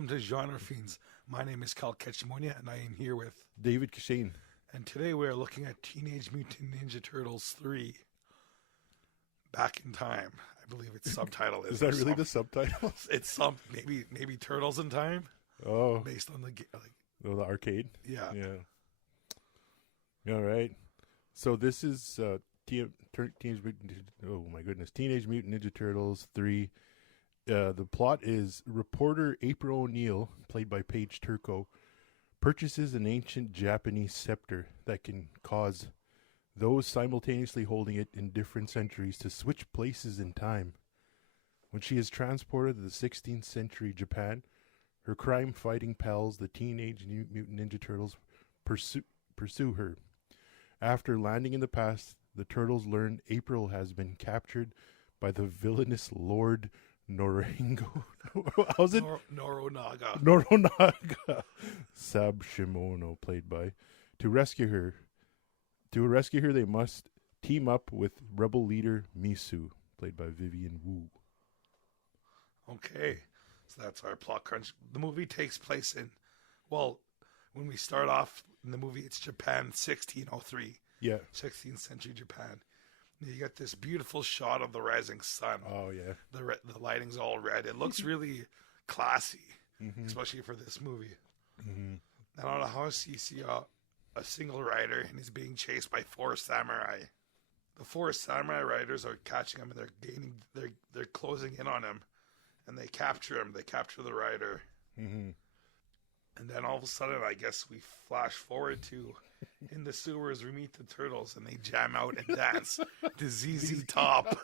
Welcome to Genre Fiends. My name is Cal Ketchimonia, and I am here with... David Kashane. And today we are looking at Teenage Mutant Ninja Turtles 3, Back in Time. I believe its subtitle is... Is that really the subtitle? It's maybe Turtles in Time. Oh. Based on the... the arcade? Yeah. Yeah. All right. So this is Teenage Mutant... Oh, my goodness. Teenage Mutant Ninja Turtles 3. The plot is reporter April O'Neil, played by Paige Turco, purchases an ancient Japanese scepter that can cause those simultaneously holding it in different centuries to switch places in time. When she is transported to the 16th century Japan, her crime-fighting pals, the Teenage Mutant Ninja Turtles, pursue her. After landing in the past, the Turtles learn April has been captured by the villainous Lord Norango. How's it? Noronaga. Noronaga. Sab Shimono, played by. To rescue her, they must team up with rebel leader Misu, played by Vivian Wu. Okay, so that's our plot crunch. The movie takes place in, when we start off in the movie, it's Japan, 1603. Yeah. 16th century Japan. You get this beautiful shot of the rising sun. Oh, yeah. The lighting's all red. It looks really classy, Mm-hmm. especially for this movie. Mm-hmm. And on a house, you see a single rider, and he's being chased by four samurai. The four samurai riders are catching him, and they're closing in on him, and they capture him. They capture the rider. Mm-hmm. And then all of a sudden, I guess we flash forward to in the sewers, we meet the turtles, and they jam out and dance to ZZ Top.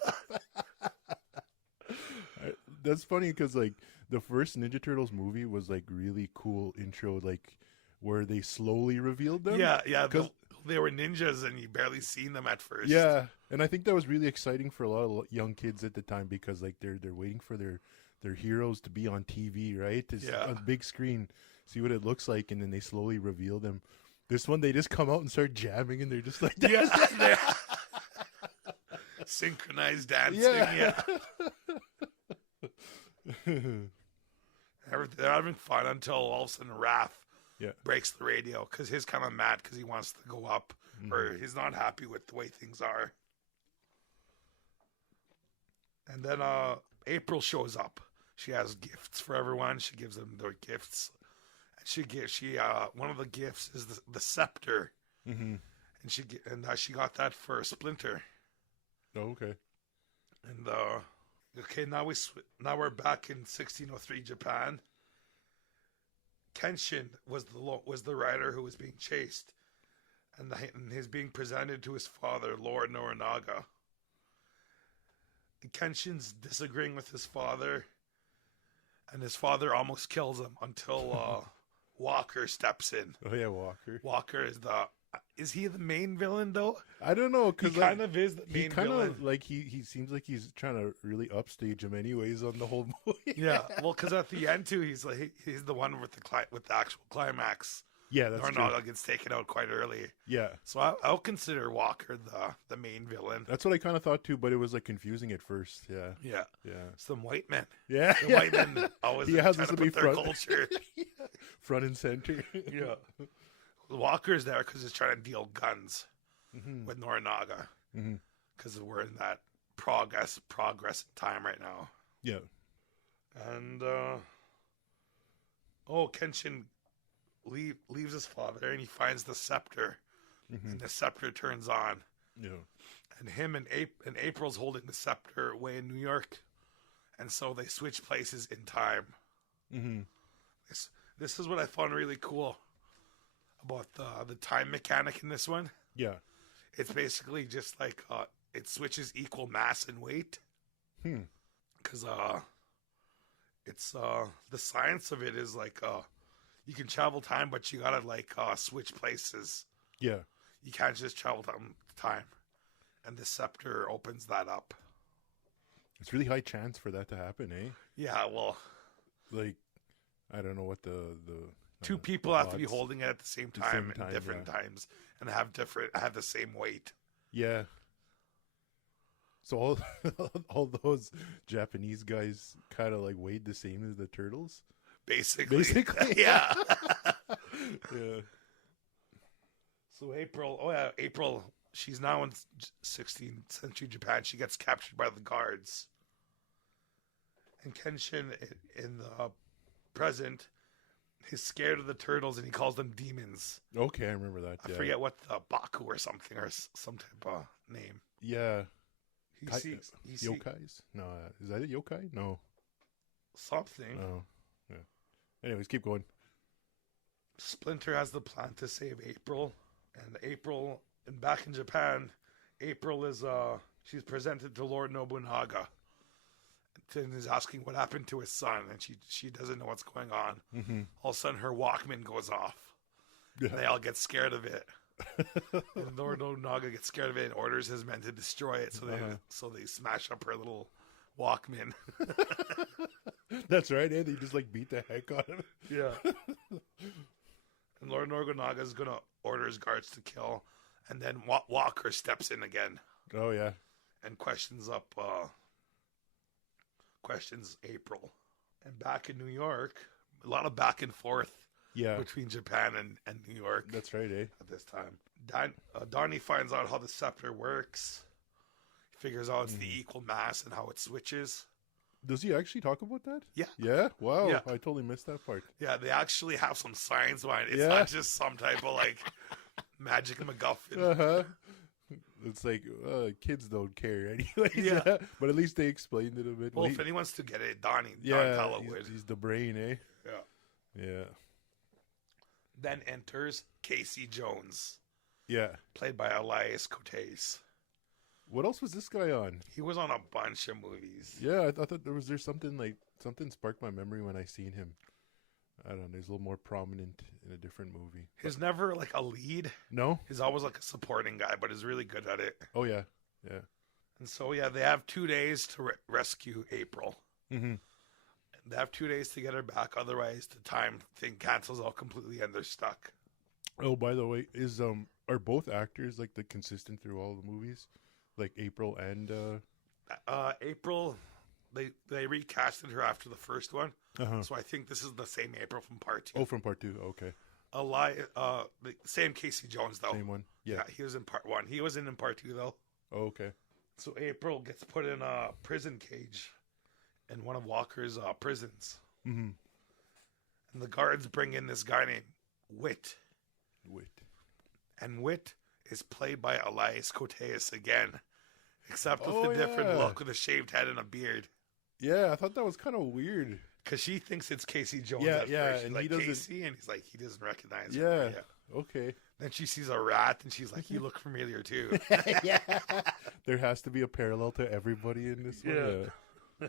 That's funny because, like, the first Ninja Turtles movie was, like, really cool intro, like, where they slowly revealed them. Yeah. They were ninjas, and you barely seen them at first. Yeah, and I think that was really exciting for a lot of young kids at the time because, like, they're waiting for their heroes to be on TV, right? On the big screen, see what it looks like, and then they slowly reveal them. This one, they just come out and start jamming, and they're just like, synchronized dancing. Yeah. They're having fun until all of a sudden Raph Yeah. breaks the radio because he's kind of mad because he wants to go up, or he's not happy with the way things are. And then April shows up. She has gifts for everyone. She gives them their gifts. One of the gifts is the scepter, Mm-hmm. and she got that for Splinter. Oh, okay. And now we're back in 1603 Japan. Kenshin was the rider who was being chased, and he's being presented to his father, Lord Nobunaga. And Kenshin's disagreeing with his father, and his father almost kills him until Walker steps in. Oh yeah, Walker. Walker is he the main villain though? I don't know He because kind of is the main villain. Like he seems like he's trying to really upstage him anyways on the whole movie. Yeah, well, because at the end too, he's the one with the actual climax. Yeah, that's Nobunaga true. gets taken out quite early. Yeah, So I'll consider Walker the main villain. that's what I kind of thought too, but it was like confusing at first. Yeah, Yeah, yeah, some white men. yeah. The white men always He has trying this to to be put their front. culture. Front and center. Yeah, Walker's there because he's trying to deal guns Mm-hmm. with Nobunaga Mm-hmm. because we're in that progress time right now. Yeah. And Kenshin leaves his father and he finds the scepter, Mm-hmm. and the scepter turns on. Yeah. And him and April's holding the scepter away in New York, and so they switch places in time. Mm-hmm. This is what I found really cool about the time mechanic in this one. Yeah. It's basically just like it switches equal mass and weight. Because it's the science of it is like you can travel time, but you gotta like switch places. Yeah. You can't just travel time, and the scepter opens that up. It's really high chance for that to happen, eh? Yeah, well, Like, I don't know what the two people have to be odds. holding it at the same The time same at time, different yeah. times, and have the same weight. Yeah. So all those Japanese guys kind of like weighed the same as the turtles. Basically. Basically. Yeah. Yeah. So April, she's now in 16th century Japan. She gets captured by the guards. And Kenshin, in the present, is scared of the turtles and he calls them demons. Okay, I remember that. I forget what the Baku or something, or some type of name. Yeah. He sees Yokais? No, is that a yokai? No. something. No. Yeah. Anyways, keep going. Splinter has the plan to save April, and back in Japan, April is she's presented to Lord Nobunaga, and is asking what happened to his son, and she doesn't know what's going on. Mm-hmm. All of a sudden, her Walkman goes off. Yeah. And they all get scared of it. And Lord Nobunaga gets scared of it and orders his men to destroy it. So they smash up her little Walkman. That's right, eh? They just like beat the heck out of it. Yeah. And Lord Nobunaga is gonna order his guards to kill, and then Walker steps in again Oh yeah. and questions April. And back in New York, a lot of back and forth Yeah. between Japan and New York. That's right, eh? At this time, Donnie finds out how the scepter works. He figures out it's the equal mass and how it switches. Does he actually talk about that? Yeah. Yeah? Wow. Yeah. I totally missed that part. Yeah, they actually have some science behind it. It's Yeah. not just some type of like magic MacGuffin. Uh-huh. It's like kids don't care anyways. Yeah. But at least they explained it a bit. Well, if anyone wants to get it, Don yeah, Collowwood. he's the brain, eh? Yeah. Yeah. Then enters Casey Jones, Yeah. played by Elias Cotes. What else was this guy on? He was on a bunch of movies. Yeah, I thought there's something sparked my memory when I seen him. I don't know, he's a little more prominent in a different movie. He's never like a lead. No? He's always like a supporting guy, but he's really good at it. Oh yeah. Yeah. And so yeah, they have 2 days to rescue April. Mm-hmm. They have 2 days to get her back. Otherwise, the time thing cancels out completely, and they're stuck. Oh, by the way, are both actors like the consistent through all the movies, like April and April, they recasted her after the first one, uh-huh. so I think this is the same April from part 2. Oh, from part 2. Okay, The same Casey Jones though. same one. Yeah. He was in part 1. He wasn't in part 2 though. Oh, okay. So April gets put in a prison cage in one of Walker's prisons, Mm-hmm. and the guards bring in this guy named Wit. And Wit is played by Elias Cotes again, except with a different look, with a shaved head and a beard. Yeah, I thought that was kind of weird. Because she thinks it's Casey Jones Yeah, at yeah, first. She's and like, he doesn't- Casey, and he's like, he doesn't recognize her. Yeah. Okay. Then she sees a rat, and she's like, you look familiar too. Yeah. There has to be a parallel to everybody in this one. Yeah.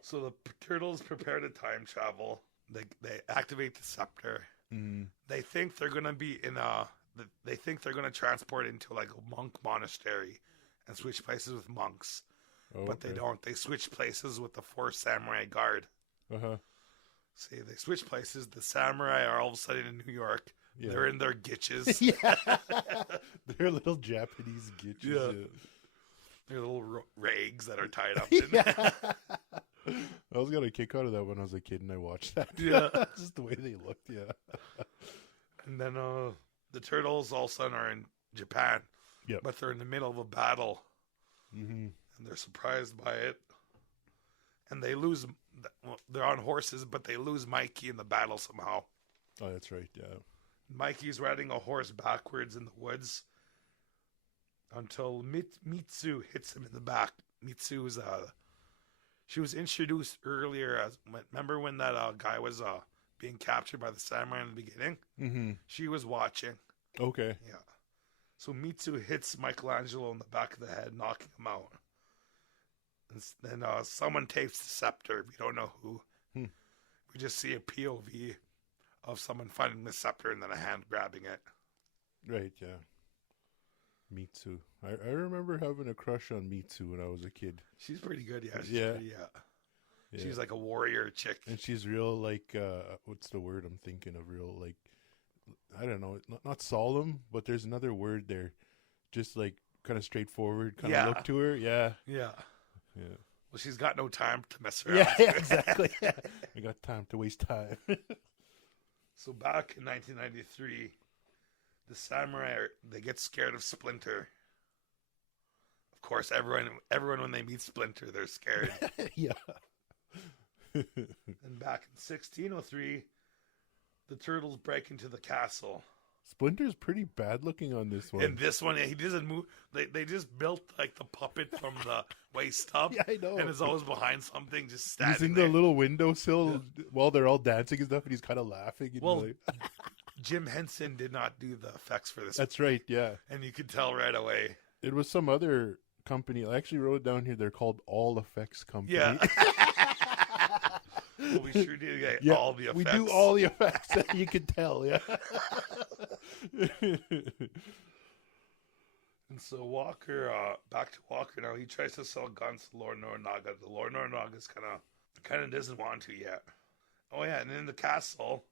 So the turtles prepare to time travel. They activate the scepter. Mm. They think they're gonna be they think they're gonna transport into like a monk monastery and switch places with monks, Oh, but they okay. don't. They switch places with the 4 samurai guard. Uh-huh. See, they switch places. The samurai are all of a sudden in New York. Yeah. They're in their gitches. Yeah. They're little Japanese gitches. Yeah. They're little rags that are tied up. Yeah. I was got a kick out of that when I was a kid and I watched that. Yeah. Just the way they looked, yeah. And then the turtles all of a sudden are in Japan. Yep. But they're in the middle of a battle. Mm-hmm. And they're surprised by it. And they lose. Well, they're on horses, but they lose Mikey in the battle somehow. Oh, that's right, yeah. Mikey's riding a horse backwards in the woods until Mitsu hits him in the back. Mitsu is she was introduced earlier as, remember when that guy was being captured by the samurai in the beginning? Mm-hmm. She was watching. Okay. Yeah. So Mitsu hits Michelangelo in the back of the head, knocking him out. And then someone takes the scepter. We don't know who. Hmm. We just see a POV of someone finding the scepter and then a hand grabbing it. Right, yeah. Mitsu. I remember having a crush on Mitsu when I was a kid. She's pretty good, yeah. Yeah. Yeah. She's like a warrior chick. And she's real, like, what's the word I'm thinking of? Real, like, I don't know, not solemn, but there's another word there. Just, like, kind of straightforward kind of look to her. Yeah. Yeah. Yeah. Well, she's got no time to mess around. Yeah, exactly. We got time to waste time. So back in 1993, the samurai they get scared of Splinter. Of course, everyone when they meet Splinter, they're scared. Yeah. And back in 1603, the turtles break into the castle. Splinter's pretty bad looking on this one. In this one, he doesn't move. They just built like the puppet from the waist up. Yeah, I know. And is always behind something, just He's standing in there. the little windowsill while they're all dancing and stuff, and he's kind of laughing. And Well, like... Jim Henson did not do the effects for this. That's right, yeah. And you could tell right away. It was some other company. I actually wrote it down here. They're called All Effects Company. Yeah. Well, we sure did get all the effects. We do all the effects. You can tell, yeah. And so Walker, back to Walker now. He tries to sell guns to Lord Noranaga. The Lord Noranaga's kind of doesn't want to yet. Oh yeah, and in the castle,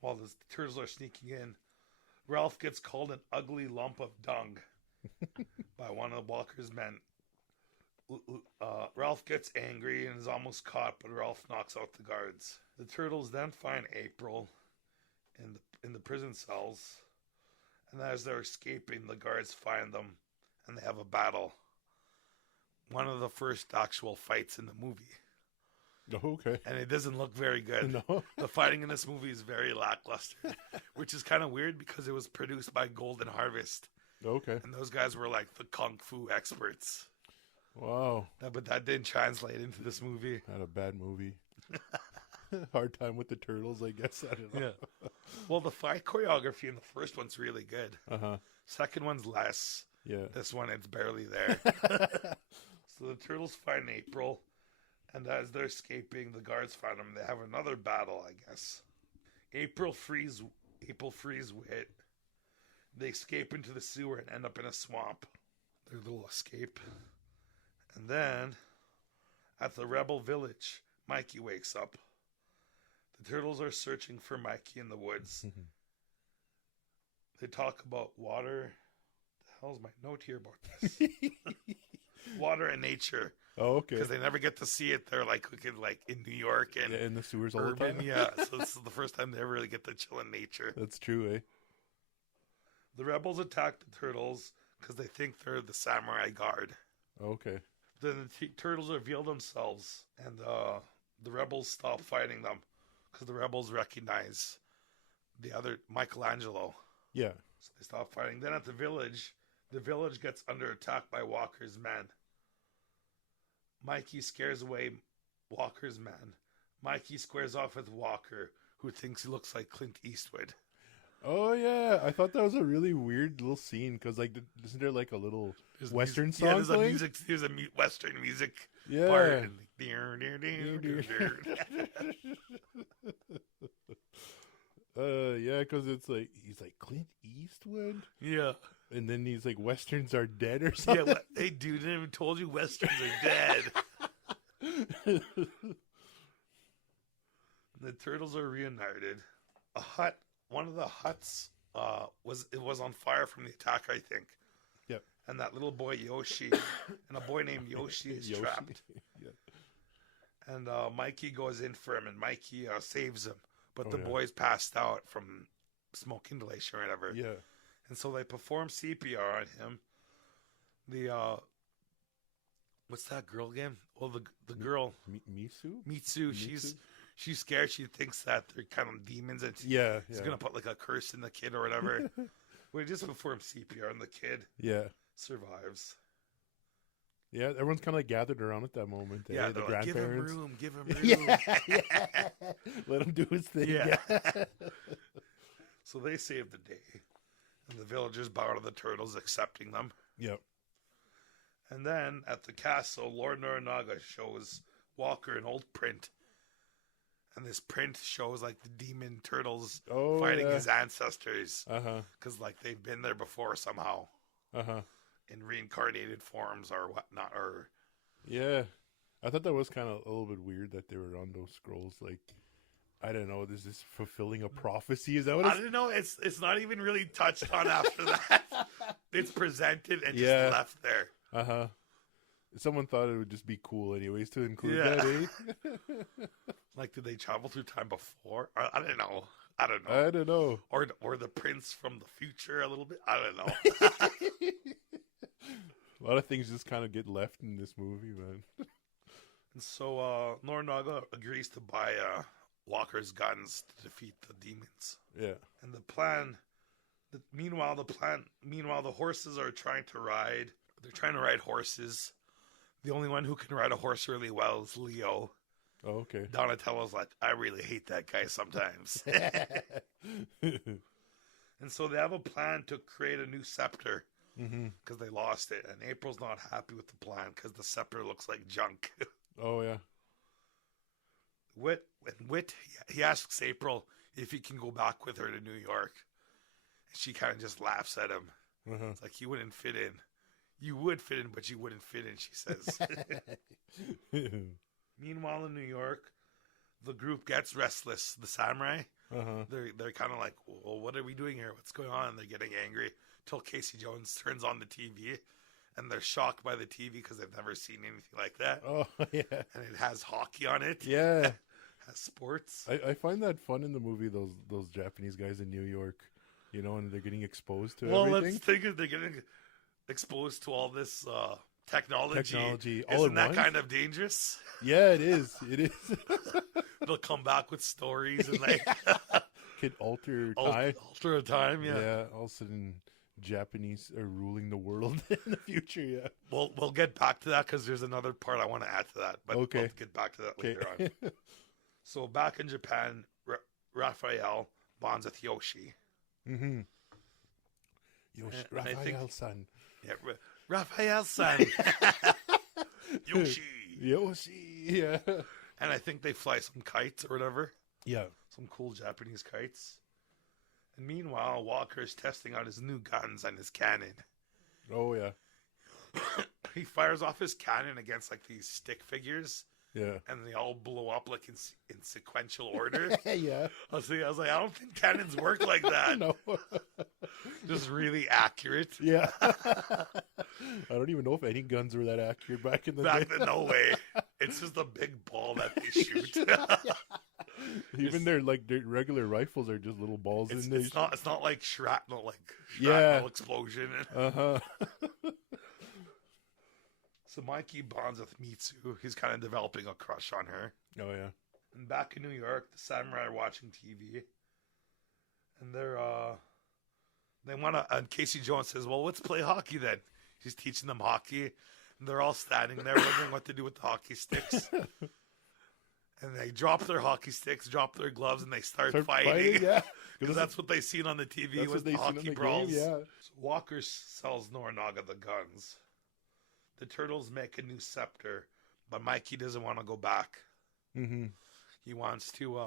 while the turtles are sneaking in, Ralph gets called an ugly lump of dung by one of Walker's men. Ralph gets angry and is almost caught, but Ralph knocks out the guards. The turtles then find April in the prison cells, and as they're escaping, the guards find them, and they have a battle. One of the first actual fights in the movie. Oh, okay. And it doesn't look very good. No. The fighting in this movie is very lackluster, which is kind of weird because it was produced by Golden Harvest. Okay. And those guys were like the kung fu experts. Wow. But that didn't translate into this movie. Not a bad movie. Hard time with the turtles, I guess. I don't know. Yeah. Well, the fight choreography in the first one's really good. Uh-huh. Second one's less. Yeah. This one, it's barely there. So the turtles find April, and as they're escaping, the guards find them. They have another battle, I guess. April frees Wit. They escape into the sewer and end up in a swamp. Their little escape. And then, at the rebel village, Mikey wakes up. The turtles are searching for Mikey in the woods. They talk about water. The hell's my note here about this? Water and nature. Oh, okay. Because they never get to see it. They're like in New York and in the sewers all urban. the time. Yeah, so this is the first time they ever really get to chill in nature. That's true, eh? The rebels attack the turtles because they think they're the samurai guard. Okay. Then the turtles reveal themselves, and the rebels stop fighting them because the rebels recognize the other Michelangelo. Yeah. So they stop fighting. Then at the village gets under attack by Walker's men. Mikey scares away Walker's men. Mikey squares off with Walker, who thinks he looks like Clint Eastwood. Oh, yeah. I thought that was a really weird little scene because, like, isn't there like a little Western song? Yeah, playing? There's a Western music Yeah. part. And yeah, because it's like he's like Clint Eastwood, yeah. and then he's like Westerns are dead or something. Yeah, hey, dude, I never told you Westerns are dead. The turtles are reunited. One of the huts was on fire from the attack, I think. Yep. And that little boy Yoshi, and a boy named Yoshi is trapped. Yeah. And Mikey goes in for him, and Mikey saves him. But Oh, the yeah. boy's passed out from smoke inhalation or whatever. Yeah. And so they perform CPR on him. The what's that girl again? Well, the girl Mitsu. Mitsu. She's scared. She thinks that they're kind of demons, and Yeah. she's gonna put like a curse in the kid or whatever. We just perform CPR, and the kid Yeah. survives. Yeah. Everyone's kind of like gathered around at that moment. Yeah, The they're like, give him grandparents. room, give him room. Yeah. Let him do his thing. Yeah. So they save the day, and the villagers bow to the turtles, accepting them. Yep. And then at the castle, Lord Noranaga shows Walker an old print. And this print shows like the demon turtles fighting his ancestors. Uh-huh. Because like they've been there before somehow. Uh-huh. In reincarnated forms or whatnot. Or Yeah. I thought that was kind of a little bit weird that they were on those scrolls. Like, I don't know. Is this fulfilling a prophecy? Is that what I it's... don't know. It's not even really touched on after that. It's presented and just left there. Uh-huh. Someone thought it would just be cool anyways to include Yeah. that, eh? Like, did they travel through time before? I don't know. I don't know. I don't know. Or the prince from the future a little bit. I don't know. A lot of things just kind of get left in this movie, man. And so Norinaga agrees to buy Walker's guns to defeat the demons. Yeah. And the plan. Meanwhile, the horses are trying to ride. They're trying to ride horses. The only one who can ride a horse really well is Leo. Oh, okay. Donatello's like, I really hate that guy sometimes. And so they have a plan to create a new scepter because they lost it. And April's not happy with the plan because the scepter looks like junk. Oh, yeah. Wit, he asks April if he can go back with her to New York. And she kind of just laughs at him. It's like, you wouldn't fit in. You would fit in, but you wouldn't fit in, she says. Meanwhile, in New York, the group gets restless. The samurai, they're kind of like, well, what are we doing here? What's going on? And they're getting angry till Casey Jones turns on the TV, and they're shocked by the TV because they've never seen anything like that. Oh, yeah. And it has hockey on it. Yeah. Has sports. I find that fun in the movie, those Japanese guys in New York, you know, and they're getting exposed to everything. Well, let's think of they're getting exposed to all this technology. all Isn't at that once? kind of dangerous? Yeah, it is. It is. They'll come back with stories and like Could alter time. alter a time. Yeah. All of a sudden, Japanese are ruling the world in the future. Yeah. We'll get back to that because there's another part I want to add to that. But Okay. we'll get back to that later on. So back in Japan, Raphael bonds with Yoshi. Mm-hmm. Yoshi, And I think- Raphael-san. Yeah, Raphael-san. Yoshi. Yoshi. Yeah. And I think they fly some kites or whatever. Yeah. Some cool Japanese kites. And meanwhile, Walker's testing out his new guns and his cannon. Oh, yeah. He fires off his cannon against like these stick figures, Yeah. and they all blow up like in sequential order. Yeah. I was like, I don't think cannons work like that. No. Just really accurate. Yeah. I don't even know if any guns were that accurate back in the Back day. then, no way. It's just a big ball that they shoot. Even their regular rifles are just little balls in there. It's not like shrapnel Yeah. explosion. Uh-huh. So Mikey bonds with Mitsu. He's kind of developing a crush on her. Oh, yeah. And back in New York, the samurai are watching TV. And and Casey Jones says, well, let's play hockey then. He's teaching them hockey. And they're all standing there wondering what to do with the hockey sticks. And they drop their hockey sticks, drop their gloves, and they start fighting. Yeah. Because that's what they seen on the TV That's was what they the seen on hockey the brawls. game, yeah. So Walker sells Norinaga the guns. The turtles make a new scepter, but Mikey doesn't want to go back. Mm-hmm. He wants to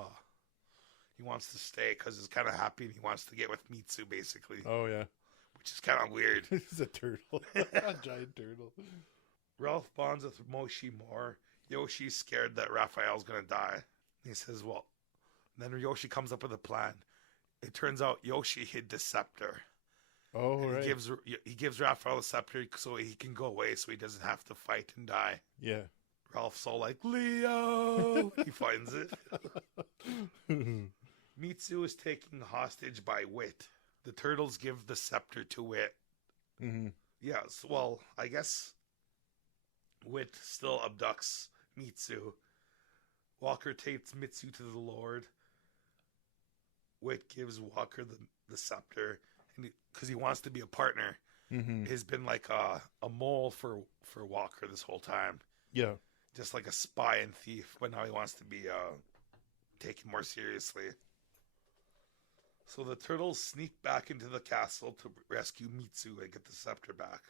stay because he's kind of happy and he wants to get with Mitsu basically, Oh, yeah. which is kind of weird. It's a turtle. A giant turtle. Ralph bonds with Moshi more. Yoshi's scared that Raphael's gonna die. He says, well, then Yoshi comes up with a plan. It turns out Yoshi hid the scepter. Oh, And right. He gives Raphael a scepter so he can go away so he doesn't have to fight and die. Yeah. Ralph's all like, Leo! He finds it. Mitsu is taken hostage by Wit. The turtles give the scepter to Wit. Mm-hmm. Yes, well, I guess Wit still abducts Mitsu. Walker takes Mitsu to the Lord. Wit gives Walker the scepter because he wants to be a partner. Mm-hmm. He's been like a mole for Walker this whole time. Yeah. Just like a spy and thief, but now he wants to be taken more seriously. So the turtles sneak back into the castle to rescue Mitsu and get the scepter back.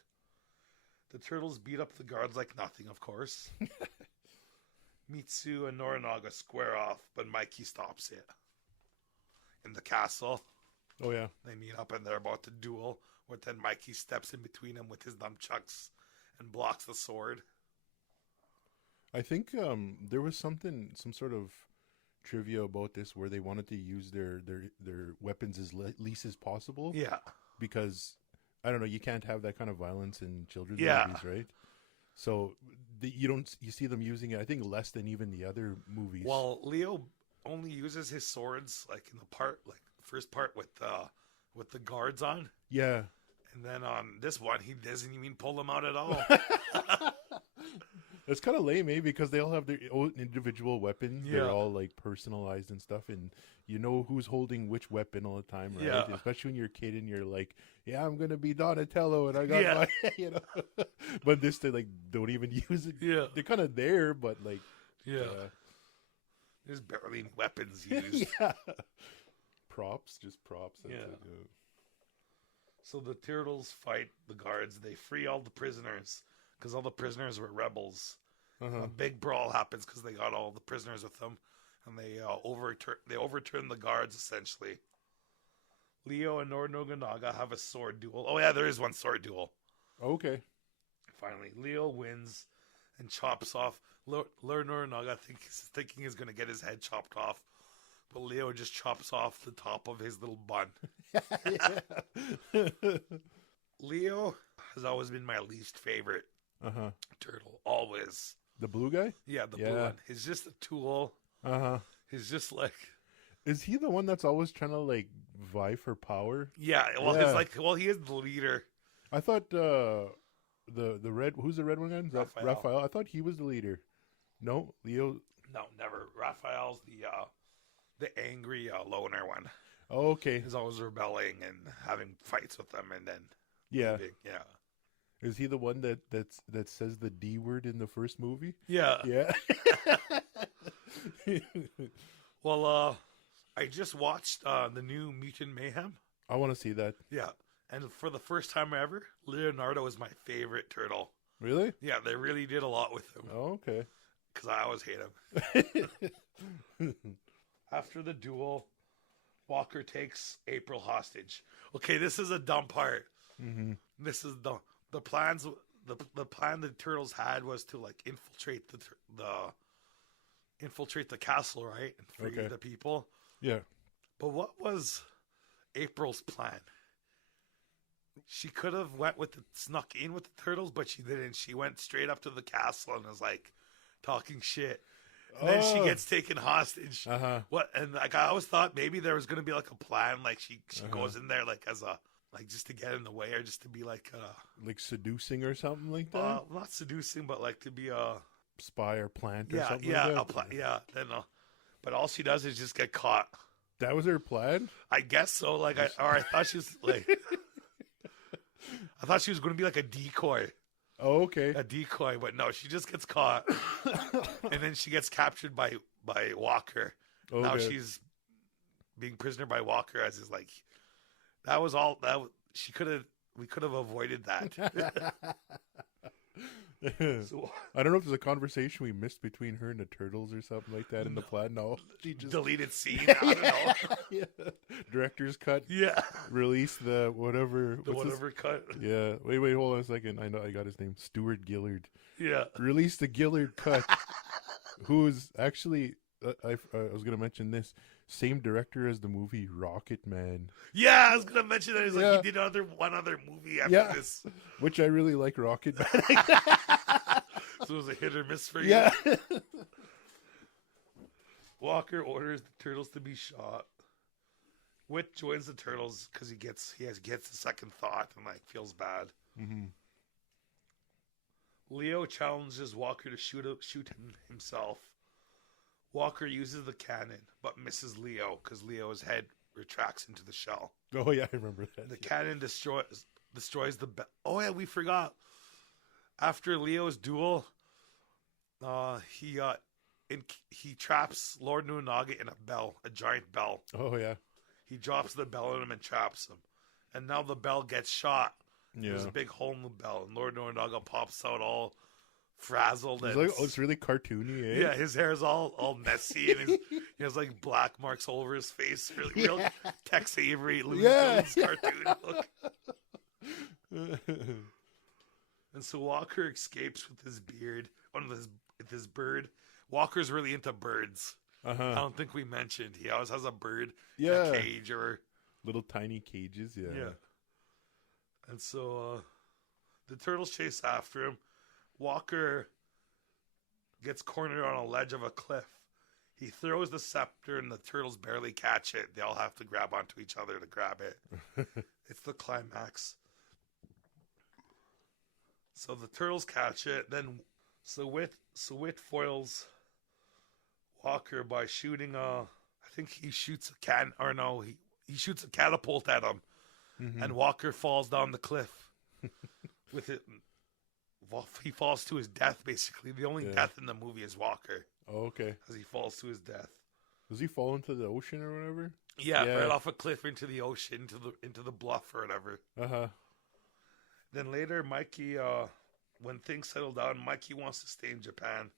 The turtles beat up the guards like nothing, of course. Mitsu and Norinaga square off, but Mikey stops it. In the castle, Oh, yeah. they meet up and they're about to duel, but then Mikey steps in between them with his nunchucks and blocks the sword. I think there was some sort of trivia about this where they wanted to use their weapons as least as possible. Yeah. Because, I don't know, you can't have that kind of violence in children's Yeah. movies, right? So you see them using it. I think less than even the other movies. Well, Leo only uses his swords like in the first part with the guards on, yeah. and then on this one he doesn't even pull them out at all. It's kind of lame, because they all have their own individual weapons. Yeah. They're all like personalized and stuff, and you know who's holding which weapon all the time, right? Yeah. Especially when you're a kid and you're like, yeah, I'm gonna be Donatello, and I got Yeah. my, But this, they like don't even use it. Yeah. They're kind of there, but like, Yeah. There's barely any weapons used. yeah, just props. That's Yeah. it, So the turtles fight the guards. They free all the prisoners because all the prisoners were rebels. Uh-huh. A big brawl happens because they got all the prisoners with them, and they overturn the guards essentially. Leo and Lord Nobunaga have a sword duel. Oh yeah, there is one sword duel. Okay. Finally, Leo wins and chops off. Lord Nobunaga thinking he's going to get his head chopped off, but Leo just chops off the top of his little bun. Leo has always been my least favorite Uh-huh. turtle. Always. The blue guy? Yeah, the blue one. He's just a tool. Uh-huh. He's just like... Is he the one that's always trying to like vie for power? Yeah, well, Yeah. he's like... Well, he is the leader. I thought the red... Who's the red one again? Raphael. I thought he was the leader. No? Leo... No, never. Raphael's the angry loner one. Oh, okay. He's always rebelling and having fights with them and then... Yeah. leaving. Yeah. Is he the one that says the D word in the first movie? Yeah. Yeah. Well, I just watched the new Mutant Mayhem. I want to see that. Yeah. And for the first time ever, Leonardo is my favorite turtle. Really? Yeah, they really did a lot with him. Oh, okay. Because I always hate him. After the duel, Walker takes April hostage. Okay, this is a dumb part. Mm-hmm. This is the plans. The plan the turtles had was to like infiltrate the castle, right, and free the people. Yeah. But what was April's plan? She could have snuck in with the turtles, but she didn't. She went straight up to the castle and was like talking shit. And then she gets taken hostage. Uh-huh. What? And like I always thought maybe there was gonna be like a plan, like she goes in there like as a like just to get in the way or just to be like seducing or something like that. Not seducing, but like to be a spy or plant or something. Like that? Then but all she does is just get caught. That was her plan. I guess so. Like I thought she was like I thought she was going to be like a decoy. Oh, okay. A decoy, but no, she just gets caught, and then she gets captured by Walker. Okay. Now she's being prisoner by Walker as is like that was all that we could have avoided that. So, I don't know if there's a conversation we missed between her and the turtles or something like that in the plan. No, she just deleted scene. I don't know. Yeah. Director's cut. Yeah, Release the whatever. the whatever cut. Yeah. Wait, hold on a second. I know I got his name. Stuart Gillard. Yeah. Release the Gillard cut. Who's actually I was going to mention this. Same director as the movie Rocket Man. Yeah, I was gonna mention that. He's like he did one other movie after this, which I really like. Rocket Man. So it was a hit or miss for you. Yeah. Walker orders the turtles to be shot. Wit joins the turtles because he gets a second thought and like feels bad. Mm-hmm. Leo challenges Walker to shoot him himself. Walker uses the cannon, but misses Leo because Leo's head retracts into the shell. Oh yeah, I remember that. The cannon destroys the bell. Oh yeah, we forgot. After Leo's duel, he traps Lord Nobunaga in a giant bell. Oh yeah. He drops the bell on him and traps him, and now the bell gets shot. Yeah. There's a big hole in the bell, and Lord Nobunaga pops out all frazzled. It's like, it's really cartoony, eh? Yeah, his hair's all messy, and he has like black marks all over his face. Really, real Tex Avery, Looney Tunes cartoon look. And so Walker escapes with his beard, with his bird. Walker's really into birds. Uh-huh. I don't think we mentioned he always has a bird in Yeah. a cage or Little tiny cages, yeah. And so the turtles chase after him. Walker gets cornered on a ledge of a cliff. He throws the scepter and the turtles barely catch it. They all have to grab onto each other to grab it. It's the climax. So the turtles catch it. Then Sawit foils Walker by shooting I think he shoots a can, or no, he shoots a catapult at him. Mm-hmm. And Walker falls down the cliff with it. He falls to his death, basically. The only death in the movie is Walker. Oh, okay. As he falls to his death. Does he fall into the ocean or whatever? Yeah, right off a cliff into the ocean, into the bluff or whatever. Uh-huh. Then later, Mikey, when things settle down, Mikey wants to stay in Japan.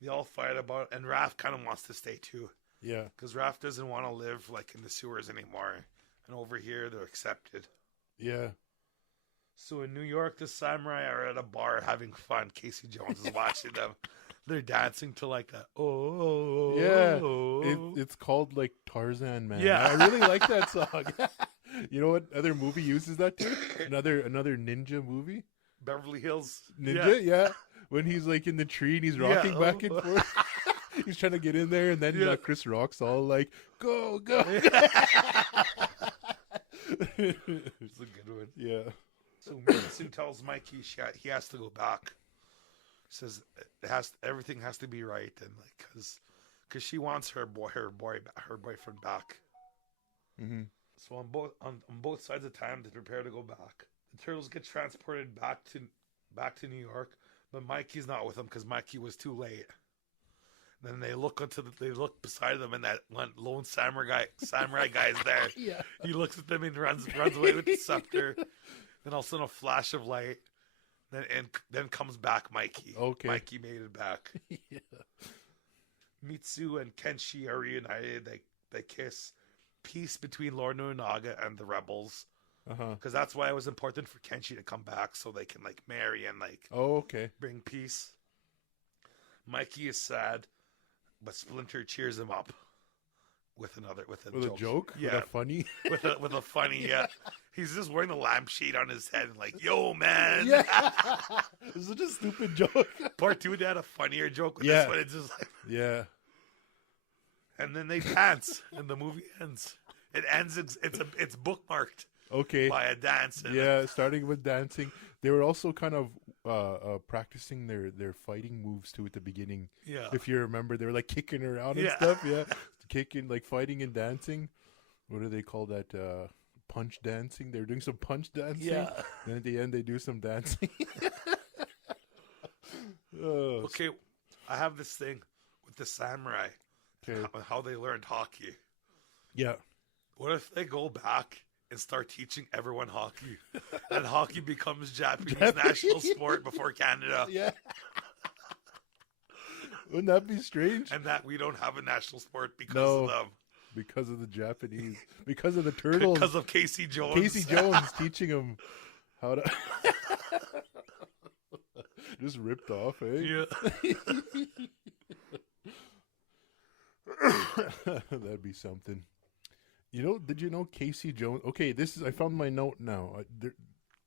They all fight about it, and Raph kind of wants to stay too. Yeah. Because Raph doesn't want to live like in the sewers anymore. And over here, they're accepted. Yeah. So in New York, the samurai are at a bar having fun. Casey Jones is watching them. They're dancing to like a It's called like Tarzan, man. Yeah. I really like that song. You know what other movie uses that too? Another ninja movie. Beverly Hills Ninja, yeah. When he's like in the tree and he's rocking back and forth. He's trying to get in there, and then Chris Rock's all like, "Go, go!" It's a good one. Yeah. So Mitsu tells Mikey he has to go back. Says everything has to be right, and like because she wants her boyfriend back. Mm-hmm. So on both sides of time, they prepare to go back. The turtles get transported back to New York, but Mikey's not with them because Mikey was too late. Then they look beside them, and that one lone samurai guy is there. Yeah. He looks at them and runs away with the scepter. Then all of a sudden, a flash of light. Then comes back Mikey. Okay. Mikey made it back. Yeah. Mitsu and Kenshi are reunited. They kiss. Peace between Lord Nobunaga and the rebels. Because that's why it was important for Kenshi to come back, so they can like marry and like bring peace. Mikey is sad, but Splinter cheers him up with a joke. Yeah, with a funny. with a funny. Yeah, he's just wearing the lampshade on his head and like, "Yo, man." Yeah, it's such a stupid joke. Part 2, they had a funnier joke with this one. It's just like, and then they dance, and the movie ends. It ends. It's bookmarked. Okay. By a dance. Starting with dancing. They were also kind of practicing their fighting moves too at the beginning. Yeah. If you remember, they were like kicking around and stuff. Yeah. Kicking, like fighting and dancing. What do they call that? Punch dancing. They were doing some punch dancing. Yeah. Then at the end, they do some dancing. Okay. I have this thing with the samurai. Okay. How they learned hockey. Yeah. What if they go back and start teaching everyone hockey? And hockey becomes Japanese national sport before Canada. Yeah. Wouldn't that be strange? And that we don't have a national sport because of them. Because of the Japanese. Because of the turtles. Because of Casey Jones. Casey Jones teaching them how to... Just ripped off, eh? Yeah. That'd be something. You know, did you know Casey Jones? Okay, I found my note now.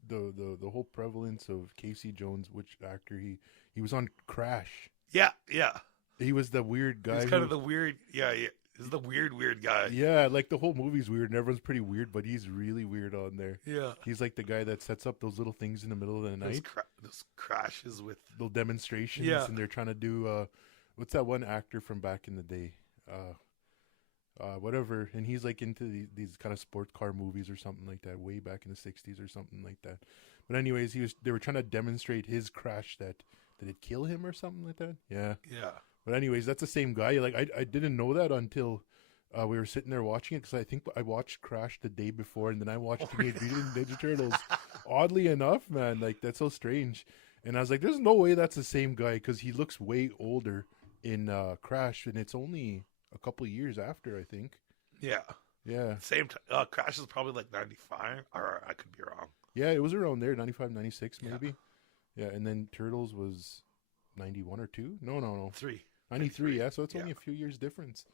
The whole prevalence of Casey Jones, which actor he was on Crash. Yeah. He was the weird guy. He's kind of the weird, he's the weird guy. Yeah, like the whole movie's weird and everyone's pretty weird, but he's really weird on there. Yeah. He's like the guy that sets up those little things in the middle of the night. Those crashes with... Little demonstrations, and they're trying to do, what's that one actor from back in the day? Whatever, and he's like into these kind of sport car movies or something like that, way back in the 60s or something like that. But anyways, they were trying to demonstrate his crash that did it kill him or something like that. Yeah. But anyways, that's the same guy. Like I didn't know that until we were sitting there watching it, because I think I watched Crash the day before, and then I watched Teenage Mutant Ninja Turtles. Oddly enough, man, like that's so strange. And I was like, there's no way that's the same guy, because he looks way older in Crash, and it's only a couple of years after, I think. Yeah. Same Crash is probably like 95, or I could be wrong. Yeah, it was around there, 95, 96 maybe. Yeah, and then Turtles was 91 or 2? No. 3. 93, yeah, so it's only a few years difference.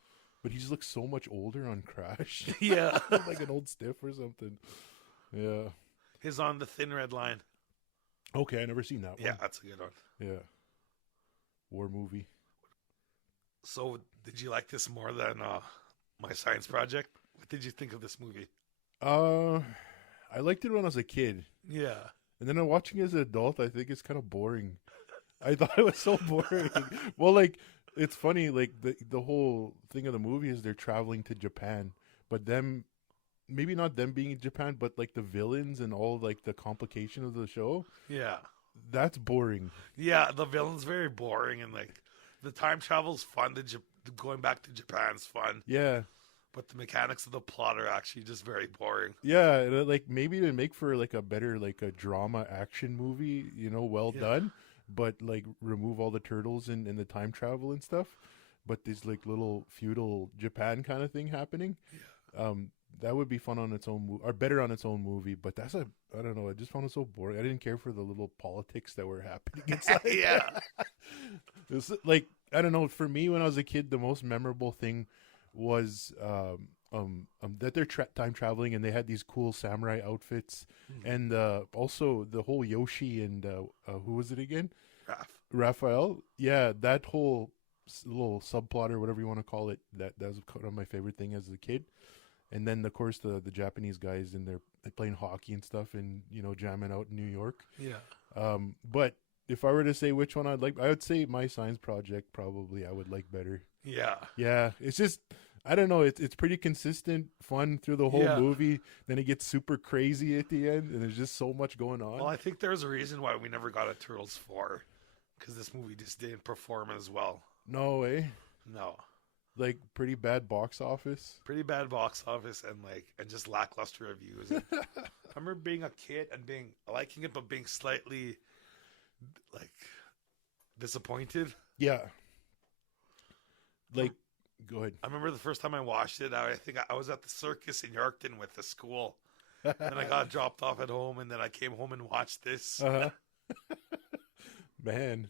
But he just looks so much older on Crash. Yeah. Like an old stiff or something. Yeah. He's on the Thin Red Line. Okay, I never seen that one. Yeah, that's a good one. Yeah. War movie. So, did you like this more than my science project? What did you think of this movie? Uh, I liked it when I was a kid, Yeah, and then watching it as an adult, I think it's kind of boring. I thought it was so boring. Well, like it's funny, like the whole thing of the movie is they're traveling to Japan, but them maybe not them being in Japan, but like the villains and all like the complication of the show, yeah, that's boring. yeah. The villain's very boring, and like the time travel's fun. Going back to Japan's fun, Yeah. but the mechanics of the plot are actually just very boring. Yeah, like maybe to make for like a better like a drama action movie, well Yeah. done, but like remove all the turtles and the time travel and stuff. But this like little feudal Japan kind of thing happening. That would be fun on its own or better on its own movie. But I don't know. I just found it so boring. I didn't care for the little politics that were happening inside. Yeah. It's like I don't know. For me, when I was a kid, the most memorable thing was that they're time traveling and they had these cool samurai outfits, and also the whole Yoshi and who was it again? Raphael. Yeah, that whole little subplot or whatever you want to call it. That was kind of my favorite thing as a kid. And then of course the Japanese guys and they're playing hockey and stuff and jamming out in New York. Yeah. But if I were to say which one I'd like, I would say my science project probably I would like better. Yeah. Yeah, it's just I don't know. It's pretty consistent, fun through the whole movie. Then it gets super crazy at the end, and there's just so much going on. Well, I think there's a reason why we never got a Turtles 4, because this movie just didn't perform as well. No way. No. Like pretty bad box office. Pretty bad box office and just lackluster reviews. And I remember being a kid and liking it, but being slightly like disappointed. Yeah. Like. Go ahead. I remember the first time I watched it, I think I was at the circus in Yorkton with the school. And I got dropped off at home, and then I came home and watched this. Uh-huh. Man,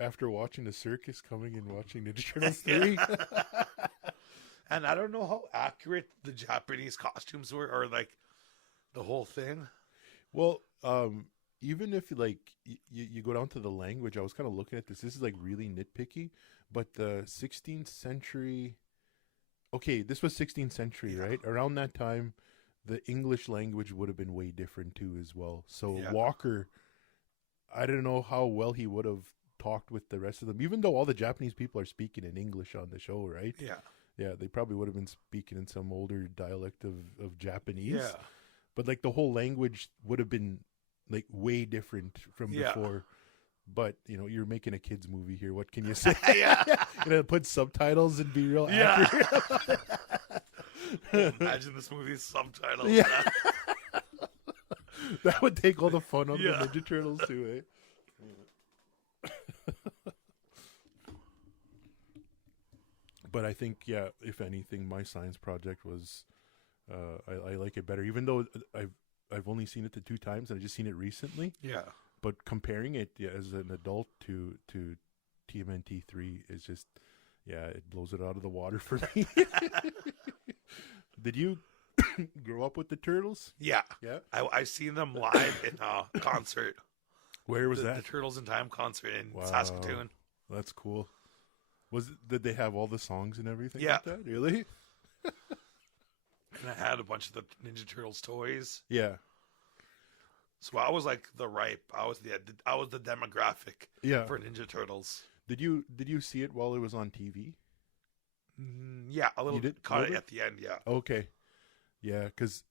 after watching the circus, coming and watching Ninja Turtles 3. And I don't know how accurate the Japanese costumes were, or like the whole thing. Well, even if like you go down to the language, I was kind of looking at this. This is like really nitpicky. But the 16th century, okay, this was 16th century, right? Around that time, the English language would have been way different too as well. So Walker, I don't know how well he would have talked with the rest of them, even though all the Japanese people are speaking in English on the show, right? Yeah. Yeah, they probably would have been speaking in some older dialect of Japanese. Yeah. But like the whole language would have been like way different from before. But you're making a kids movie here. What can you say? Put subtitles and be real accurate. Imagine this movie's subtitles. Yeah. That would take all the fun out of the Ninja Turtles too, eh? But I think, if anything, my science project was, I like it better, even though I've only seen it the 2 times and I just seen it recently. Yeah. But comparing it as an adult to TMNT 3 is just, it blows it out of the water for me. Did you grow up with the Turtles? Yeah. Yeah. I seen them live in a concert. Where was the that? The Turtles in Time concert in Saskatoon. That's cool. Did they have all the songs and everything like that? Really? And I had a bunch of the Ninja Turtles toys. Yeah. So I was like I was the demographic for Ninja Turtles. Did you see it while it was on TV? Yeah, a little. Caught it at the end. Yeah. Okay. Yeah, because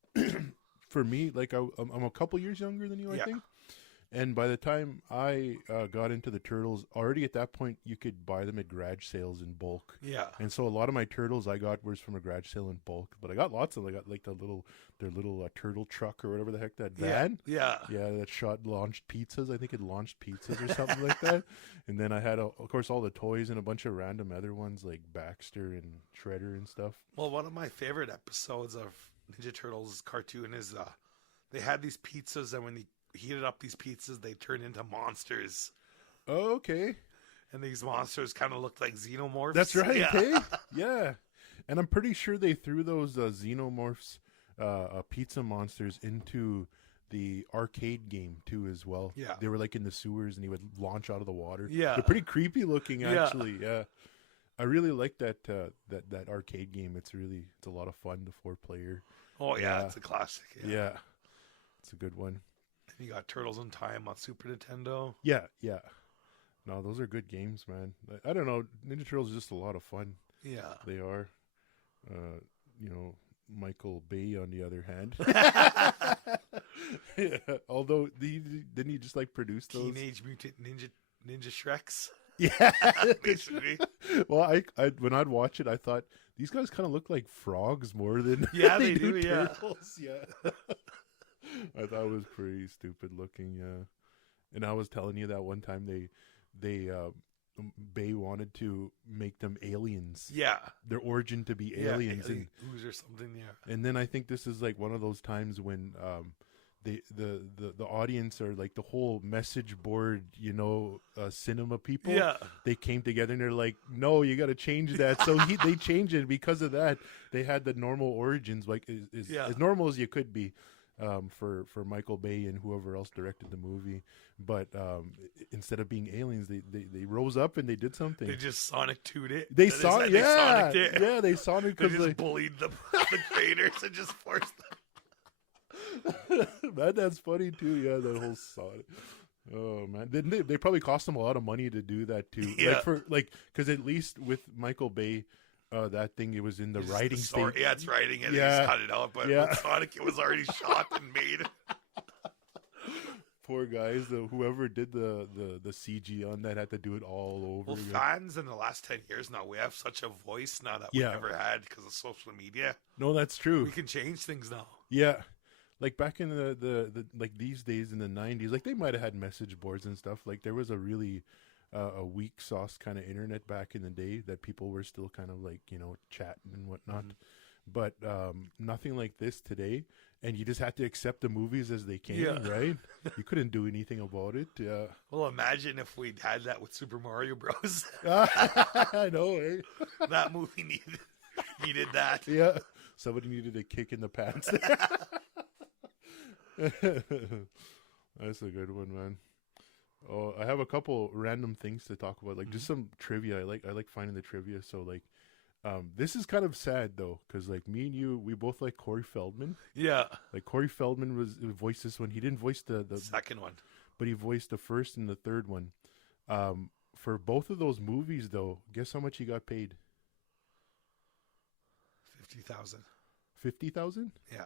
for me, like I'm a couple years younger than you, I think. And by the time I got into the Turtles, already at that point, you could buy them at garage sales in bulk. Yeah. And so a lot of my Turtles I got was from a garage sale in bulk. But I got lots of them. I got like their little turtle truck or whatever the heck, that van. Yeah. Yeah, that launched pizzas. I think it launched pizzas or something like that. And then I had, of course, all the toys and a bunch of random other ones like Baxter and Shredder and stuff. Well, one of my favorite episodes of Ninja Turtles cartoon is they had these pizzas, and when they heated up these pizzas, they turned into monsters. Oh, okay. And these monsters kind of looked like xenomorphs. That's right. Hey? Yeah. And I'm pretty sure they threw those xenomorphs, pizza monsters, into the arcade game too as well. Yeah. They were like in the sewers and he would launch out of the water. Yeah. They're pretty creepy looking Yeah. actually. Yeah. I really like that that arcade game. It's a lot of fun, the 4-player. Oh yeah, Yeah. it's a classic. Yeah. It's a good one. And you got Turtles in Time on Super Nintendo. Yeah, yeah. No, those are good games, man. I don't know, Ninja Turtles are just a lot of fun. Yeah. They are. You know, Michael Bay on the other hand. Yeah, although didn't he just like produce those Teenage Mutant Ninja Shreks? Yeah. Basically. Well, I when I'd watch it, I thought these guys kind of look like frogs more than Yeah, they do, yeah. turtles. Yeah. I thought it was pretty stupid looking. Yeah. And I was telling you that one time they Bay wanted to make them aliens. Yeah. Their origin to be aliens, alien ooze or something. Yeah. and then I think this is like one of those times when the audience or like the whole message board, you know, cinema people, Yeah. they came together and they're like, no, you got to change that. So they changed it. Because of that, they had the normal origins, like as normal as you could be, for Michael Bay and whoever else directed the movie. But instead of being aliens, they rose up and they did something. They just Sonic 2'd it. They That is- Sonic, they yeah, Sonicked it. yeah, they Sonic They because just bullied the traders and just forced them. man, that's funny too. Yeah, that whole Sonic. Oh man, they probably cost them a lot of money to do that too. Yeah. Because at least with Michael Bay, that thing, it was in the It's writing the story. stage. Yeah, it's writing it. Yeah. They just cut it out. But Yeah. with Sonic, it was already shot and made. Poor guys, whoever did the CG on that had to do it all over Well, again. fans in the last 10 years now, we have such a voice now that we Yeah. never had because of social media. No, that's true. We can change things now. Yeah. Like back in the like these days in the 90s, like they might have had message boards and stuff. Like there was a really a weak sauce kind of internet back in the day that people were still kind of like, you know, chatting and whatnot. But nothing like this today. And you just had to accept the movies as they came, Yeah. right? You couldn't do anything about it. Yeah. Well, imagine if we'd had that with Super Mario Bros. I know, eh? That movie needed that. Yeah. Somebody needed a kick in the pants. That's a good one, man. Oh, I have a couple random things to talk about, like just some trivia. I like finding the trivia. So like, this is kind of sad though, because like me and you, we both like Corey Feldman. Yeah. Like Corey Feldman voiced this one. He didn't voice the Second one. but he voiced the first and the third one. For both of those movies though, guess how much he got paid? 50,000. 50,000? Yeah.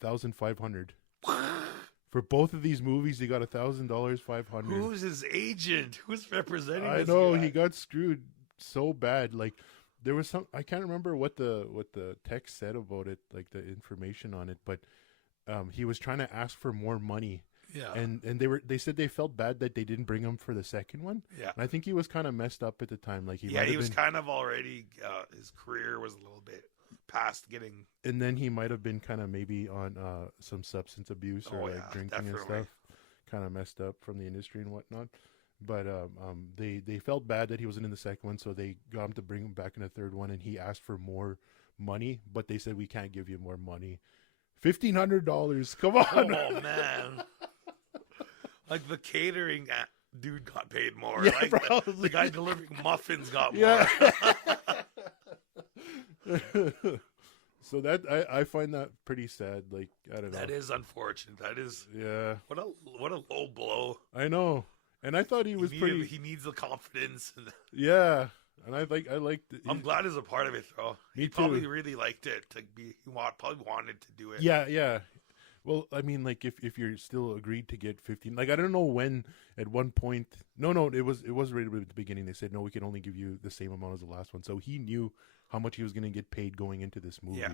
1,500. For both of these movies, he got $1,000, 500. Who's his agent? Who's representing I this know guy? he got screwed so bad. Like there was some, I can't remember what the text said about it, like the information on it, but he was trying to ask for more money. Yeah. And they said they felt bad that they didn't bring him for the second one. Yeah. And I think he was kind of messed up at the time. Like He might have was been, kind of already, his career was a little bit past getting. and then he might have been kind of maybe on some substance abuse or Oh, like yeah, drinking and definitely. stuff. Kind of messed up from the industry and whatnot. But they felt bad that he wasn't in the second one, so they got him to bring him back in the third one, and he asked for more money, but they said we can't give you more money. $1,500. Come on. Oh, man. Like the catering dude got paid more. Yeah, like probably. the guy delivering muffins got more. Yeah. So that I find that pretty sad. Like I don't know. That is unfortunate. That is Yeah, what a low blow. I know. And I thought he was pretty. He needs the confidence. Yeah, and I liked. I'm glad he's a part of it, though. Me He too. probably really liked it. Probably wanted to do it. Yeah, yeah. Well, I mean, like if you're still agreed to get 15, like I don't know when. At one point, no, it was right at the beginning. They said no, we can only give you the same amount as the last one. So he knew how much he was going to get paid going into this movie. Yeah.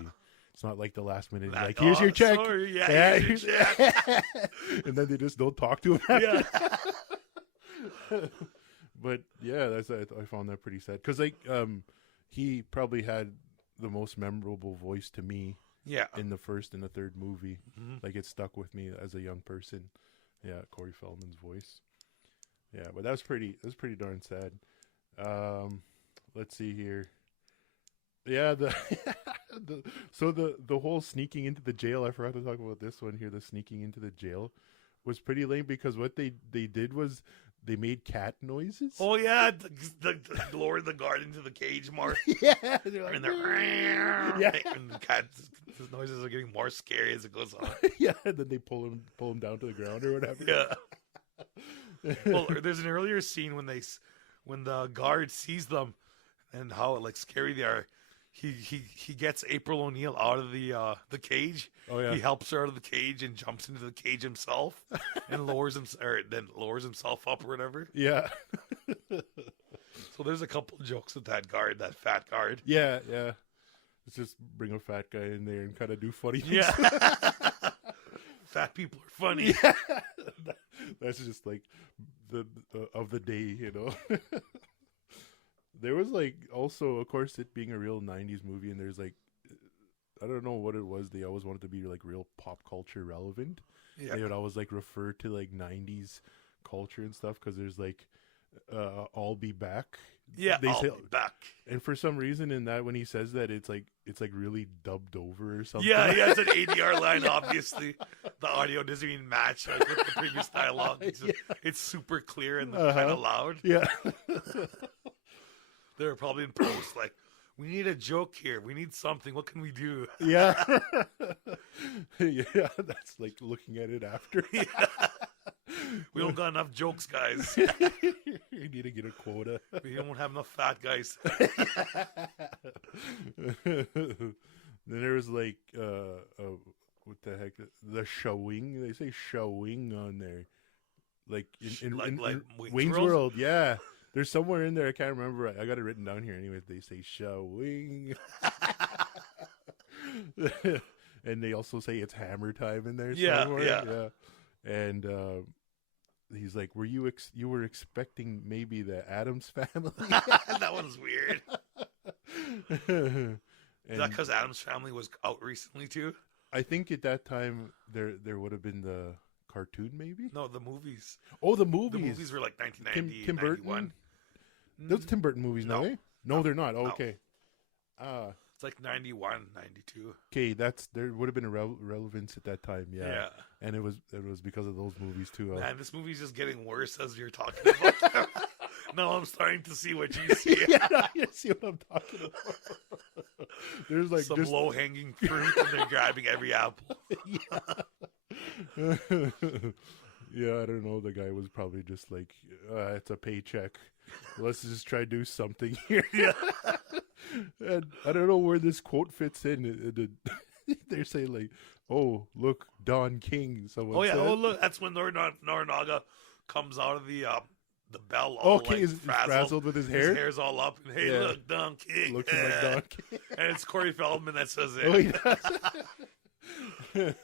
It's not like the last minute, That- like here's your check, Sorry, yeah, here's your check. and then they just don't talk to him. After. Yeah. But yeah, I found that pretty sad because like he probably had the most memorable voice to me Yeah. in the first and the third movie. Mhm. Like it stuck with me as a young person. Yeah, Corey Feldman's voice. Yeah, but that was pretty darn sad. Let's see here. Yeah, the whole sneaking into the jail. I forgot to talk about this one here. The sneaking into the jail was pretty lame because what they did was they made cat noises. Oh yeah, the lower the guard into the cage more. Yeah, they're like, And they're yeah, and the cat's the noises are getting more scary as it goes on. yeah. And then they pull him down to the ground or whatever. Yeah. Well, there's an earlier scene when the guard sees them and how like scary they are. He gets April O'Neil out of the cage. Oh yeah. He helps her out of the cage and jumps into the cage himself and lowers himself up or whatever. Yeah. So there's a couple of jokes with that guard, that fat guard. Yeah, yeah. Let's just bring a fat guy in there and kind of do funny things. Yeah. Fat people are funny. Yeah. That's just like the of the day, you know. There was like also, of course, it being a real '90s movie, and there's like, I don't know what it was. They always wanted to be like real pop culture relevant. Yeah. They would always like refer to like '90s culture and stuff because there's like, "I'll be back." Yeah, they I'll say, be back. and for some reason in that when he says that, it's like really dubbed over or something. Yeah, yeah, it's an ADR line. Obviously, the audio doesn't even match like with the previous dialogue. It's super clear and kind of loud. Yeah. They're probably in post like, we need a joke here. We need something. What can we do? Yeah. Yeah, that's like looking at it after. Yeah. We don't got enough jokes, guys. You need to get a quota. We don't have enough fat guys. Then there was like, what the heck? The showing. They say showing on there. Like in Wayne's World. Yeah. There's somewhere in there, I can't remember. I got it written down here. Anyways, they say showing. And they also say it's hammer time in there somewhere. Yeah. And he's like, "Were you you were expecting maybe the Addams Family?" That one's weird. Is that because Addams Family was out recently too? I think at that time there would have been the cartoon, maybe. No, the movies. Oh, the movies. The movies were like 1990, Tim 91. Burton. Those Tim Burton movies, No. no? No, they're not. Okay. It's like 91, 92. Okay, there would have been a relevance at that time, yeah. And it was because of those movies too. Man, this movie's just getting worse as you're talking about them. Now I'm starting to see what you see. Yeah, you see what I'm talking about. There's like some low hanging fruit, and they're grabbing every apple. Yeah. Yeah, I don't know. The guy was probably just like, it's a paycheck. Let's just try to do something here. Yeah. And I don't know where this quote fits in. They're saying like, "Oh, look, Don King." Someone said. Oh look, that's when Norinaga comes out of the bell. All okay, like, he's frazzled with his hair. His hair's all up, and hey, look, Don King, looking like Don King. And it's Corey Feldman that says it. Oh, he does.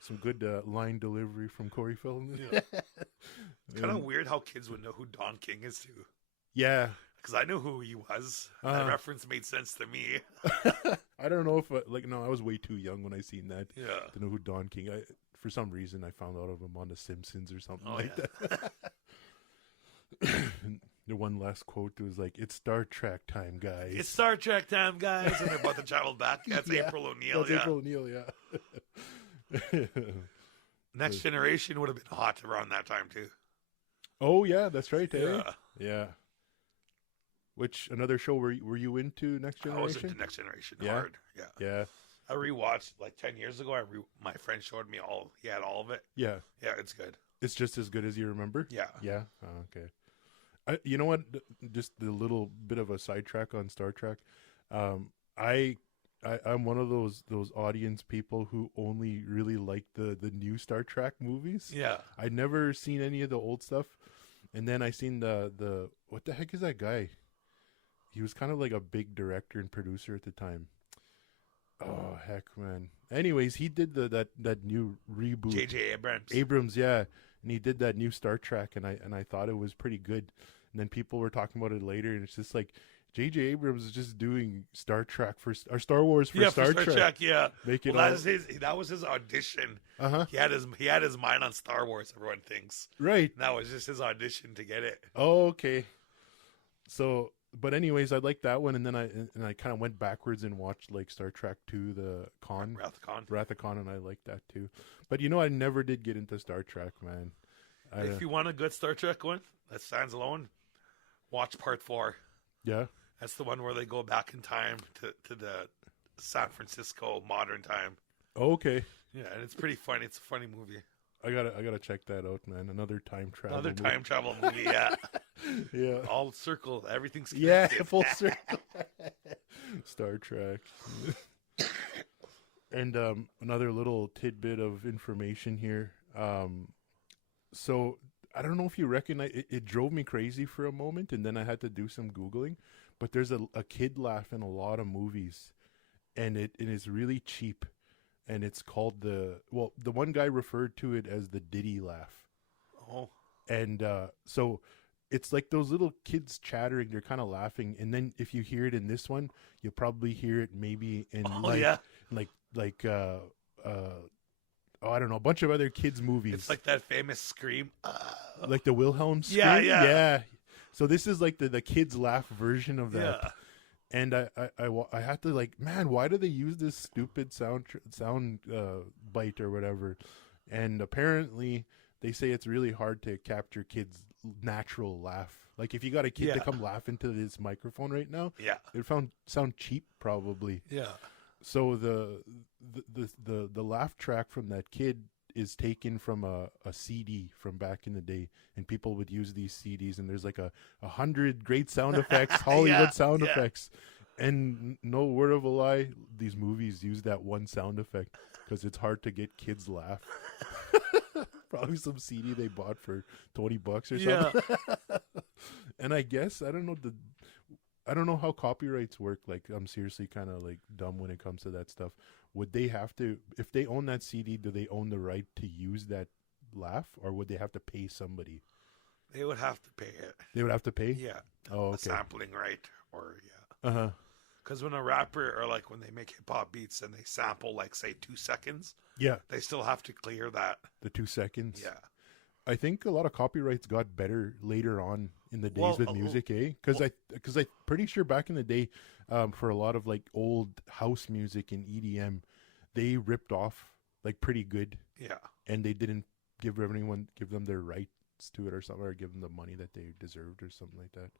Some good line delivery from Corey Feldman. Yeah. It's kind of weird how kids would know who Don King is too. Yeah, because I knew who he was. That reference made sense to me. I don't know if I was way too young when I seen that. Yeah, to know who Don King. For some reason I found out of him on The Simpsons or something that. The one last quote was like, "It's Star Trek time, guys. It's Star Trek time, guys." And they're about to travel back. That's April O'Neil. That's April O'Neil, yeah. Next Generation would have been hot around that time too. Oh yeah, that's right. Yeah. Yeah. Which another show were you into? Next Generation? I was into Next Generation hard. Yeah. Yeah. I rewatched like 10 years ago. My friend showed me he had all of it. Yeah. Yeah, it's good. It's just as good as you remember? Yeah. Yeah. Oh, okay. You know what? Just a little bit of a sidetrack on Star Trek. I'm one of those audience people who only really like the new Star Trek movies. Yeah. I'd never seen any of the old stuff. And then I seen the what the heck is that guy? He was kind of like a big director and producer at the time. Oh heck, man. Anyways, he did that new reboot. J.J. Abrams. Abrams, yeah. And he did that new Star Trek, and I thought it was pretty good. And then people were talking about it later, and it's just like J.J. Abrams is just doing Star Trek or Star Wars for Star Trek. Yeah. That was his audition. He had his mind on Star Wars. Everyone thinks right. That was just his audition to get it. Oh, okay. So but anyways, I liked that one, and then I kind of went backwards and watched like Star Trek 2, the Khan, Wrath of Khan, and I liked that too. But I never did get into Star Trek, man. If you want a good Star Trek one that stands alone, watch Part 4. Yeah, that's the one where they go back in time to the San Francisco modern time. Oh, okay. Yeah, and it's pretty funny. It's a funny movie. I gotta check that out, man. Another time travel. Time travel movie. Yeah. Yeah. All circle. Everything's connected. Yeah, full circle. Star Trek. And another little tidbit of information here. So I don't know if you recognize it. Drove me crazy for a moment, and then I had to do some Googling. But there's a kid laugh in a lot of movies, and it is really cheap. And it's called the one guy referred to it as the Diddy laugh. Oh. And so it's like those little kids chattering, they're kind of laughing, and then if you hear it in this one, you'll probably hear it maybe in I don't know, a bunch of other kids movies. It's like that famous scream. Like the Wilhelm scream. Yeah. So this is like the kids laugh version of that. Yeah. And I had to like, man, why do they use this stupid sound bite or whatever? And apparently they say it's really hard to capture kids' natural laugh. Like if you got a kid to come laugh into this microphone right now, it sound cheap probably. Yeah. So the laugh track from that kid is taken from a CD from back in the day, and people would use these CDs, and there's like 100 great sound effects, Hollywood sound effects, and no word of a lie, these movies use that one sound effect because it's hard to get kids laugh. Probably some CD they bought for $20 or something. And I guess I don't know how copyrights work. Like I'm seriously kind of like dumb when it comes to that stuff. Would they have to, if they own that CD, do they own the right to use that laugh, or would they have to pay somebody? They would have to pay it. They would have to pay? Yeah. Oh, okay. A sampling right, or Uh-huh. Because when a rapper, or like when they make hip hop beats and they sample like say 2 seconds, they still have to clear that. The 2 seconds. Yeah. I think a lot of copyrights got better later on in the days with music, Because I'm pretty sure back in the day, for a lot of like old house music and EDM, they ripped off like pretty good. Yeah. And they didn't give them their rights to it or something, or give them the money that they deserved or something like that.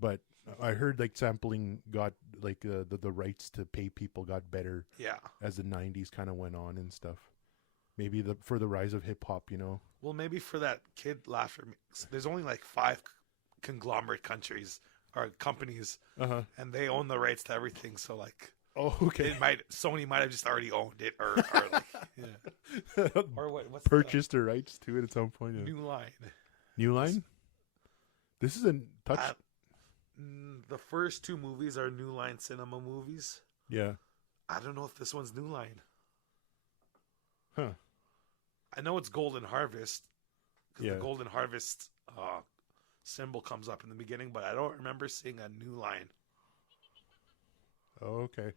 But I heard like sampling got like the rights to pay people got better. Yeah. As the 90s kind of went on and stuff. Maybe for the rise of hip hop, Well, maybe for that kid laughter, there's only like 5 conglomerate countries or companies, and they own the rights to everything. So like, Sony might have just already owned it, or like, or what's purchased the rights to it at some point. New Line. New Line. This is a touch. The first 2 movies are New Line Cinema movies. Yeah. I don't know if this one's New Line. Huh. I know it's Golden Harvest, because the Golden Harvest symbol comes up in the beginning, but I don't remember seeing a New Line. Oh, okay.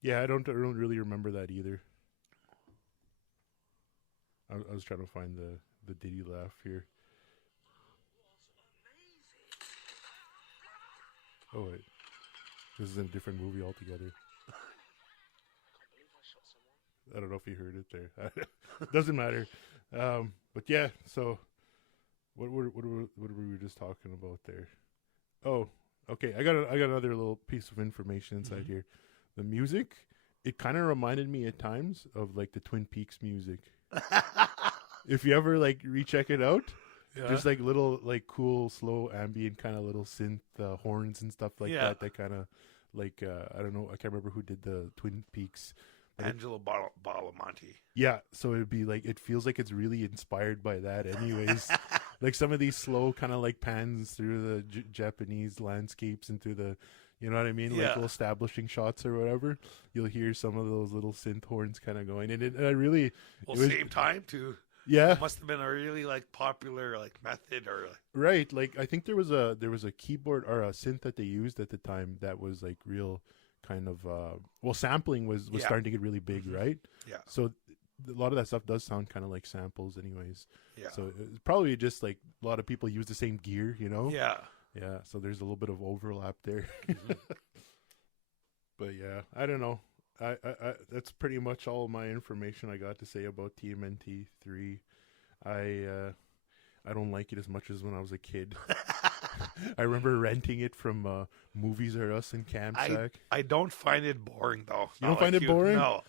Yeah, I don't really remember that either. I was trying to find the Diddy laugh here. Oh wait, this is in a different movie altogether. I don't know if you heard it there. Doesn't matter. But yeah. So, what were we just talking about there? Oh, okay. I got another little piece of information inside here. The music, it kind of reminded me at times of like the Twin Peaks music. If you ever like recheck it out, just like little like cool slow ambient kind of little synth horns and stuff like that. That kind of like I don't know. I can't remember who did the Twin Peaks. Angelo Badalamenti. Yeah, so it'd be like, it feels like it's really inspired by that anyways. Like some of these slow kind of like pans through the Japanese landscapes and through the, you know what I mean? Like little establishing shots or whatever. You'll hear some of those little synth horns kind of going. And I really... Well, same time too. Yeah. It must have been a really like popular like method or... Right. Like I think there was a keyboard or a synth that they used at the time that was like real... kind of sampling was starting to get really big, right? Yeah. So a lot of that stuff does sound kind of like samples anyways. Yeah. So it's probably just like a lot of people use the same gear, Yeah. Yeah, so there's a little bit of overlap there. Mm-hmm. But yeah, I don't know. I that's pretty much all my information I got to say about TMNT 3. I don't like it as much as when I was a kid. I remember renting it from Movies R Us and Camsack. I don't find it boring though. You don't find it boring? No,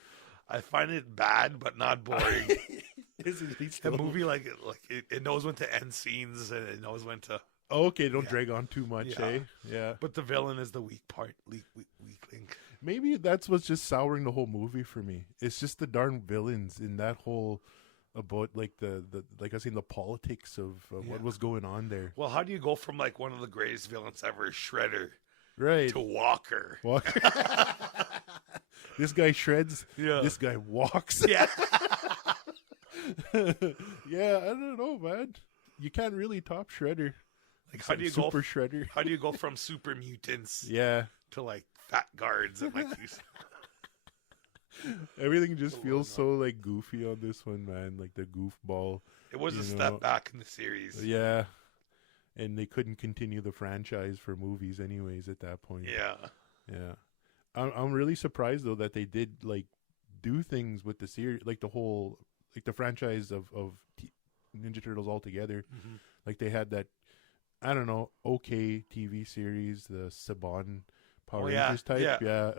I find it bad, but not boring. Is it The still... movie it knows when to end scenes and it knows when to. Oh, okay, don't drag on too much, Yeah. eh? Yeah. But the villain is the weak part, weak link. Maybe that's what's just souring the whole movie for me. It's just the darn villains in that whole about like the like I seen the politics of what was going on there. Well, how do you go from like one of the greatest villains ever, Shredder, Right. to Walker? Walker. This guy shreds. Yeah. This guy walks. Yeah. Yeah, I don't know, man. You can't really top Shredder. Like how do you Super Shredder? How do you go from super mutants Yeah. to like fat guards and like these? Everything just feels so like goofy on this one, man. Like the goofball. It was you a know. step back in the series. Yeah. And they couldn't continue the franchise for movies anyways at that point. Yeah. Yeah. I'm really surprised though that they did like do things with the series, like the whole, like the franchise of Ninja Turtles altogether. Mm-hmm. Like they had that, I don't know, okay TV series, the Saban Power Rangers type. Yeah.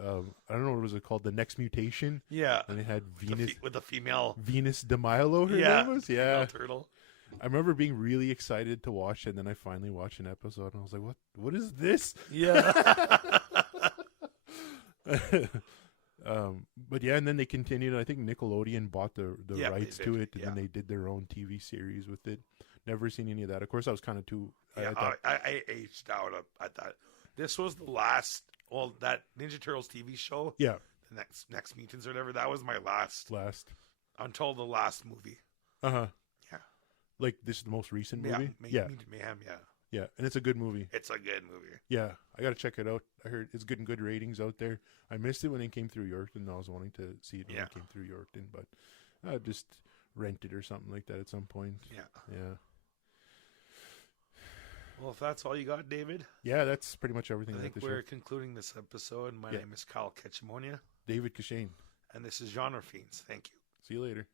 I don't know what was it called, the Next Mutation. Yeah. And they had Venus With the female. Venus de Milo. Her Yeah. name was. Female Yeah. turtle. I remember being really excited to watch it, and then I finally watched an episode, and I was like, "What is this?" Yeah. But yeah, and then they continued. I think Nickelodeon bought the Yeah, they rights did, to it, and yeah. then they did their own TV series with it. Never seen any of that. Of course, I was kind of too. Yeah, I thought, I aged out at that. This was the last. Well, that Ninja Turtles TV show, yeah, the next Mutants or whatever. That was my last until the last movie. Yeah. Like this is the most recent Yeah, movie. Mutant Mayhem. Yeah, Yeah, and it's a good movie. it's a good movie. Yeah, I gotta check it out. I heard it's good and good ratings out there. I missed it when it came through Yorkton. I was wanting to see it when it came through Yorkton, but I just rent it or something like that at some point. Yeah. Yeah. Well, if that's all you got, David, Yeah, that's pretty much everything I about think the we're show. concluding this episode. My Yeah. name is Kyle Ketchimonia, David Kashane. and this is Genre Fiends. Thank you. See you later.